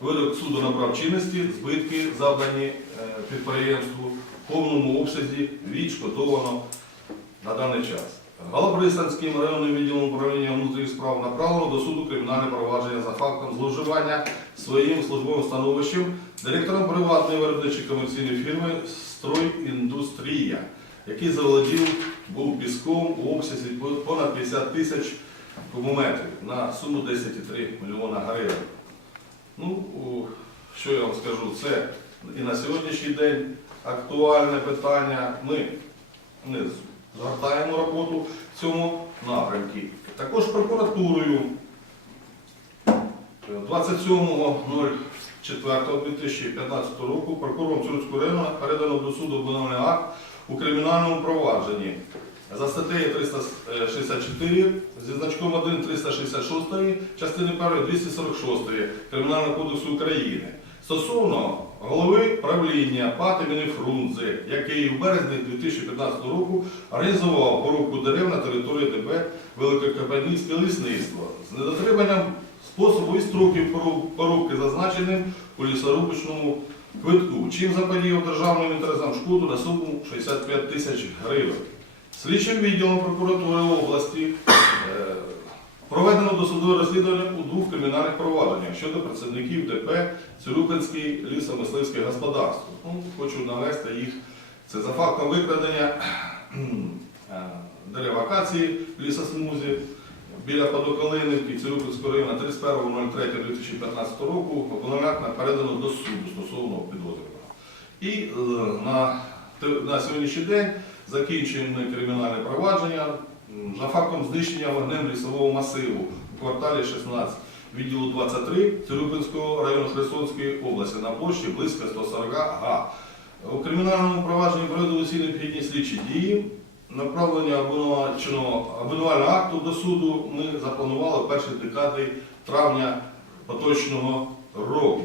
Вирок суду набрав чинності, збитки завдані е, підприємству в повному обсязі відшкодовано на даний час. Галабрисанським районним відділом управління внутрішніх справ направлено до суду кримінальне провадження за фактом зловживання своїм службовим становищем директором приватної виробничої комерційної фірми Стройіндустрія, який заволодів був піском у обсязі понад 50 тисяч кубометрів на суму 10,3 мільйона гривень. Ну, що я вам скажу, це і на сьогоднішній день актуальне питання. Ми, ми згортаємо роботу в цьому напрямку. Також прокуратурою 27.04.2015 року прокурором Цюрицького району передано до суду обвинувальний акт у кримінальному провадженні за статтею 364 зі значком 1 366 частини 1 246 Кримінального кодексу України стосовно голови правління ПАТ імені Фрунзе, який у березні 2015 року організував порубку дерев на території ДБ Великокапанівське лісництво з недотриманням способу і строків порубки зазначеним у лісорубочному квитку, чим заподіяв державним інтересам шкоду на суму 65 тисяч гривень. Слідчим відділом прокуратури області е, проведено досудове розслідування у двох кримінальних провадженнях щодо працівників ДП Цюрюкинське лісомисливське господарство. Ну, хочу навести їх. Це за фактом викрадення е, дерев в лісосмузі біля Подоколинівки Цюрюкинського району 31.03.2015 року обвинувальна передано до суду стосовно підозрюваного. І е, на, на сьогоднішній день закінчуємо кримінальне провадження за фактом знищення вогнем лісового масиву у кварталі 16 відділу 23 Цюрюпинського району Херсонської області на площі близько 140 га. У кримінальному провадженні проведені усі необхідні слідчі дії. Направлення обвинувального акту до суду ми запланували в першій декаді травня поточного року.